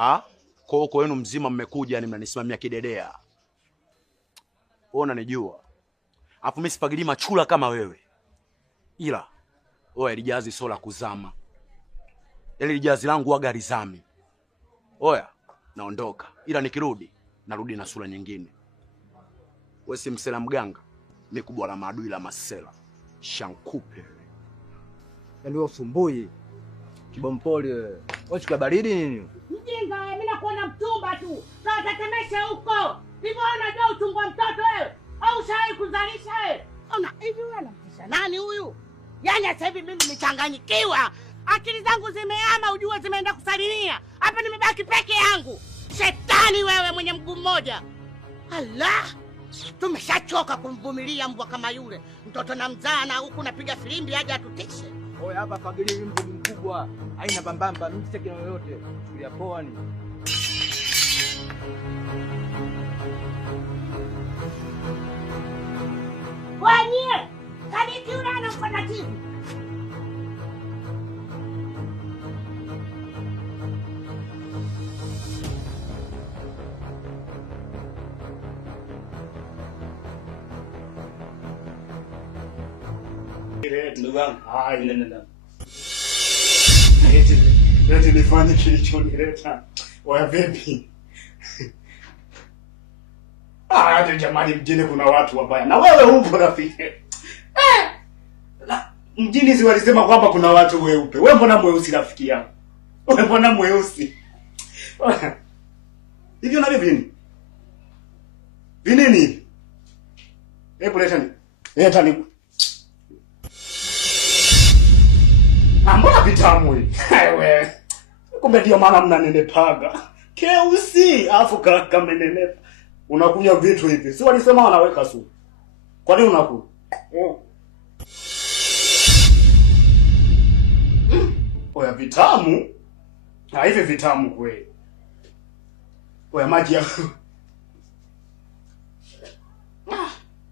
Kwa huko wenu mzima mmekuja yani mnanisimamia kidedea. Wewe unanijua. Hapo mimi sipagili machula kama wewe. Ila oya lijazi sola kuzama. Ile lijazi langu waga rizami. Oya naondoka. Ila nikirudi narudi na sura nyingine. Wewe si msela mganga. Mimi kubwa la maadui la masela. Shankupe. Yaani wewe usumbui. Kibompoli wewe. Wewe chukua baridi nini? Mjinga wewe, mimi nakuona mtumba tu. Katetemesha huko. Hivyo unajua utungu wa mtoto wewe? Au ushawahi kuzalisha wewe? Ona hivi wewe unamtisha nani huyu? Yaani sasa hivi mimi nimechanganyikiwa. Akili zangu zimehama, ujue zimeenda kusalimia. Hapa nimebaki peke yangu. Shetani wewe mwenye mguu mmoja. Allah! Tumeshachoka kumvumilia mbwa kama yule. Mtoto na mzaa na huku napiga filimbi aje atutishe. Oya hapa fagili wimbo mkubwa. Haina bambamba, mimi sitaki yoyote. Chukulia poa ni. Wanyie! Kadiki yule anamfuata TV. Ndugu wangu. Nenda. Eti nifanye kilichonileta. Oya vipi? Hata jamani mjini kuna watu wabaya. Na wewe upo rafiki. Mjini si walisema kwamba kuna watu weupe. Wewe mbona mweusi rafiki yangu? Wewe mbona mweusi? Hivi unavyo vini? Vinini? Hebu leta ni. Mbona vitamu hivi? Wewe. Kumbe ndio maana mnanenepaga. Keusi, afu kaka menenepa. Unakunya vitu hivi. Si walisema wanaweka sumu. Kwa nini unakunywa? Oya vitamu? Hivi vitamu kweli. Oya maji ya.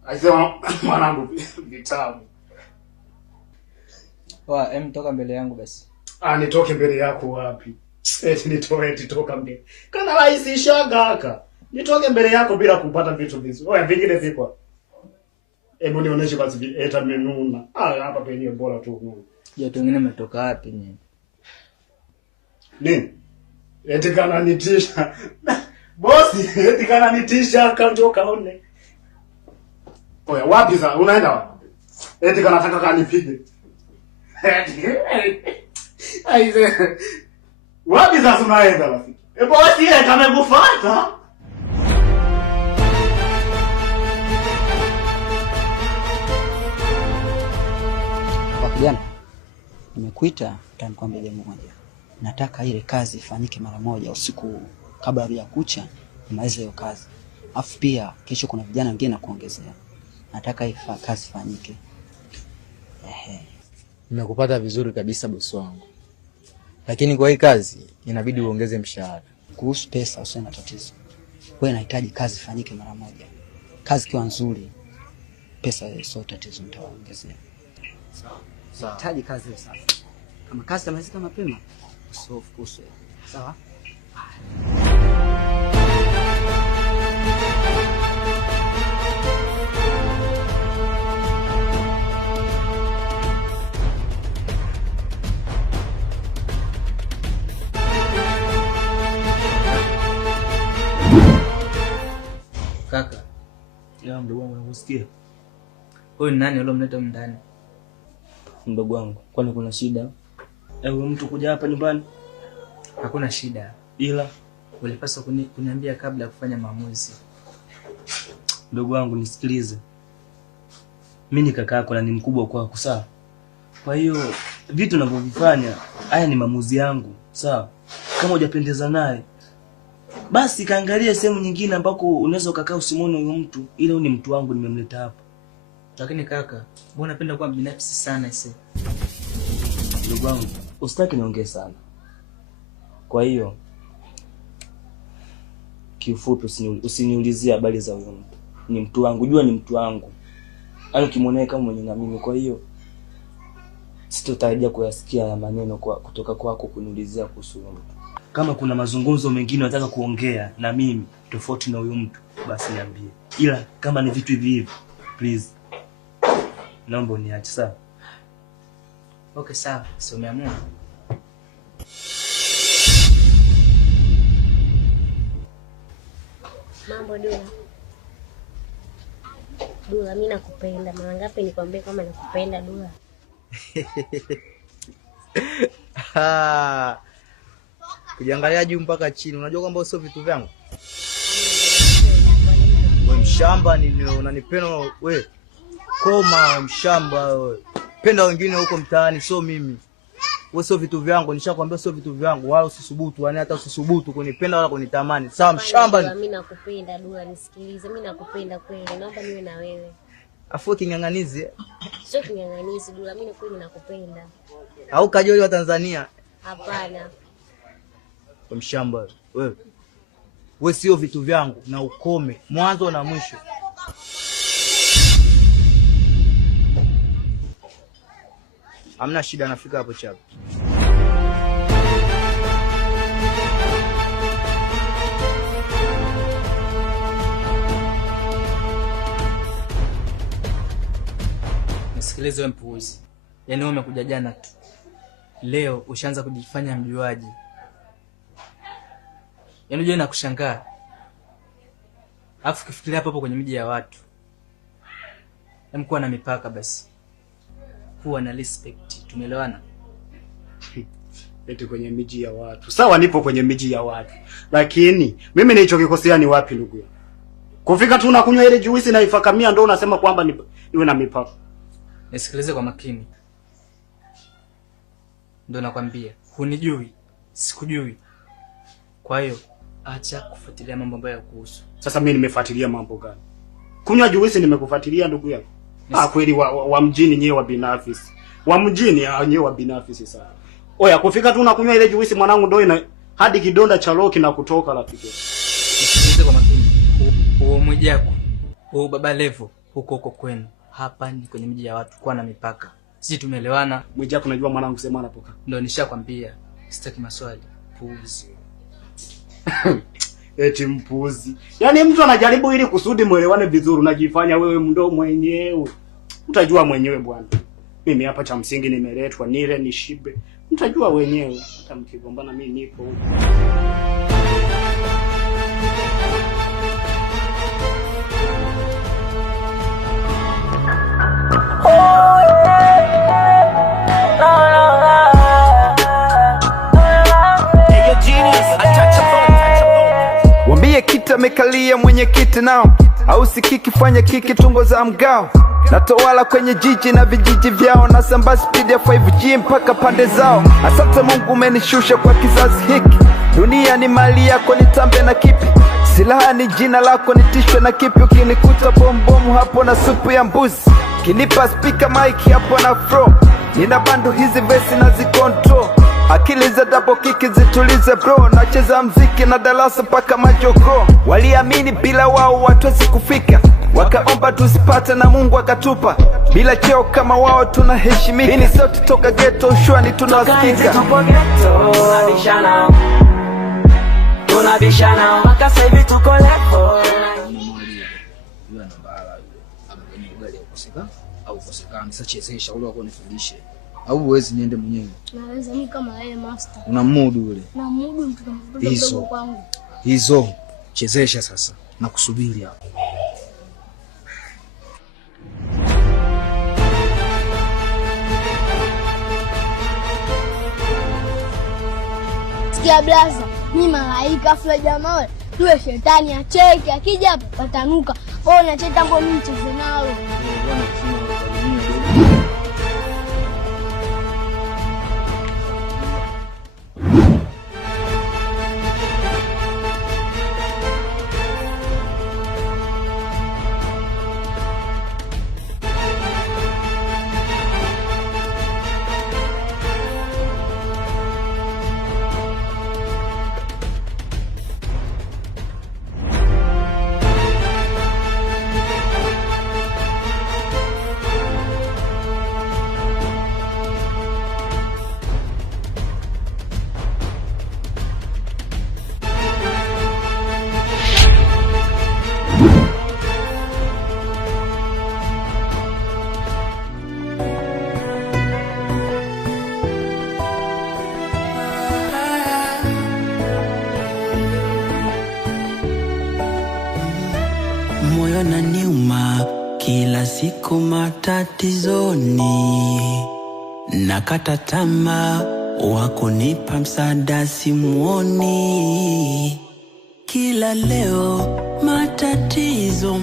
Aisema mwanangu vitamu. Toka mbele yangu basi. Nitoke mbele yako wapi? Eti toka mbele. Kana rahisisha kaka. Nitoke mbele yako bila kupata vitu vizuri. Oya vingine viko. Hebu nionyeshe basi eta menuna. Hapa penye bora tu. Watu wengine umetoka wapi nyinyi? Nini? Eti kana nitisha. Bosi, eti kana nitisha kanjo kaone. Oya wapi sasa? Unaenda wapi? Eti kana nataka kanipige. Aize. Wapi sasa unaenda rafiki? Bosi yeye kamekufuata. Kijana, nimekuita nikwambie jambo moja. Nataka ile kazi ifanyike mara moja usiku kabla ya kucha, nimalize hiyo kazi. Afu pia kesho kuna vijana wengine na kuongezea. Nataka hii kazi ifanyike. Nimekupata vizuri kabisa bosi wangu. Lakini kwa hii kazi inabidi uongeze mshahara. Kuhusu pesa usiwe na tatizo. Wewe unahitaji kazi ifanyike mara moja. Kazi kiwa nzuri, pesa sio tatizo, nitawaongezea. Sawa. Hitaji kazi safi. Kama kazi itamalizika mapema, usihofu. Sawa? Kaka, Ya mdogo wangu unakusikia? huyu ni nani aliyomleta ndani? Mdogo wangu, kwani kuna shida? Wewe mtu kuja hapa nyumbani? Hakuna shida. Ila Ulipaswa kuniambia kabla ya kufanya maamuzi. mdogo wangu nisikilize. Mimi ni kaka yako na ni mkubwa kwako, sawa? Kwa hiyo vitu ninavyofanya haya ni maamuzi yangu, sawa? Kama hujapendeza naye, basi kaangalia sehemu nyingine ambako unaweza ukakaa usimuone huyo mtu, ila huyu ni mtu wangu nimemleta hapa. Lakini kaka, mbona unapenda kuwa binafsi sana ise? Ndugu wangu, usitaki niongee sana. Kwa hiyo kiufupi usiniulizie habari za huyo mtu. Ni mtu wangu, jua ni mtu wangu. Yaani ukimwona kama mwenye na mimi, kwa hiyo sitotarajia kuyasikia ya maneno kutoka kwako kuniulizia kuhusu huyo mtu. kama kuna mazungumzo mengine unataka kuongea na mimi tofauti na huyu mtu, basi niambie. Ila kama ni vitu hivi, please naomba uniache, sawa? Okay, sawa. Si umeamua? Mambo Dula. Dula, mimi nakupenda. Mara ngapi nikwambie kama nakupenda Dula? Kujiangalia juu mpaka chini. Unajua kwamba sio vitu vyangu. Wewe mshamba nini unanipenda wewe? Koma mshamba wewe. Penda wengine huko mtaani, sio mimi. Wewe sio vitu vyangu, nishakwambia sio vitu vyangu. Wala usisubutu, yani hata usisubutu kunipenda wala kunitamani. Sawa mshamba. Mimi nakupenda Dula, nisikilize. Mimi nakupenda kweli. Naomba niwe na wewe. Afu king'ang'anizi. Sio king'ang'anizi Dula, mimi kweli nakupenda. Au kajoli wa Tanzania? Hapana. Wewe mshamba wewe. Wewe sio vitu vyangu na ukome mwanzo na mwisho. Hamna shida, nafika hapo chapo. Nisikilize wewe mpuuzi. Yaani wewe umekuja jana tu. Leo ushaanza kujifanya mjuaji. Yaani unajua nakushangaa. Alafu kifikiria hapo kwenye miji ya watu. Kuwa na mipaka basi. Kuwa na respect. Tumeelewana? Eti kwenye miji ya watu. Sawa, nipo kwenye miji ya watu. Lakini mimi nilichokikosea ni wapi ndugu yangu? Kufika tu unakunywa ile juisi na ifakamia ndio unasema kwamba niwe na mipaka. Nisikilize kwa makini. Ndio nakwambia, hunijui, sikujui. Kwa hiyo acha kufuatilia mambo ambayo yakuhusu. Sasa mimi nimefuatilia mambo gani? Kunywa juisi nimekufuatilia ndugu yangu. Kweli wa mjini nyewe wa binafsi. Wa mjini nyewe wa binafsi sana. Oya, kufika tu unakunywa ile juisi mwanangu ndio ina hadi kidonda cha roho na kutoka rafiki. Nisikilize kwa makini. Huo Mwijako, huo Baba Levo huko kwenu. Hapa ni kwenye miji ya watu, kwa na mipaka. Sisi tumeelewana. Mwijako unajua mwanangu sema anapoka. Ndio nishakwambia. Sitaki maswali. Puuzi. Eti mpuzi. Yaani mtu anajaribu ili kusudi muelewane vizuri, unajifanya wewe ndo mwenyewe. Utajua mwenyewe bwana. Mimi hapa cha msingi nimeletwa nile nishibe. Mtajua wenyewe. Hata mkigombana mimi nipo huko. Wambie kita amekalia mwenye kiti nao, au sikiki fanya kiki tungo za mgao. Natowala kwenye jiji na vijiji vyao, na samba speed ya 5G mpaka pande zao. Asante Mungu umenishusha kwa kizazi hiki. Dunia ni mali yako, nitambe na kipi? Silaha ni jina lako, nitishwe na kipi? Ukinikuta bombomu hapo na supu ya mbuzi, kinipa speaker mic hapo na flow. Nina bando hizi vesi na zikontrol, akili za double kick zitulize bro. Nacheza mziki na darasa paka majoko. Waliamini bila wao watuwezi kufika, wakaomba tuzipate na Mungu akatupa. Bila cheo kama wao tunaheshimika. Hii ni sauti toka ghetto, shwani tunasikika. Tunabishana mpaka sasa hivi tuko level. Au kosekana sachezesha ule wako nifundishe. Au uwezi niende mwenyewe? Naweza mimi kama yeye master. Una mudu ule. Na mudu mtu mdogo kwangu. Hizo chezesha sasa. Na kusubiri hapo. Sikia blaza, mimi malaika afla jamaa wewe. Tuwe shetani acheke, akija hapa patanuka. Wewe unacheta ngo mimi cheze nalo. moyo na niuma, kila siku matatizoni. Nakata tamaa, wakunipa msaada simuoni. Kila leo matatizo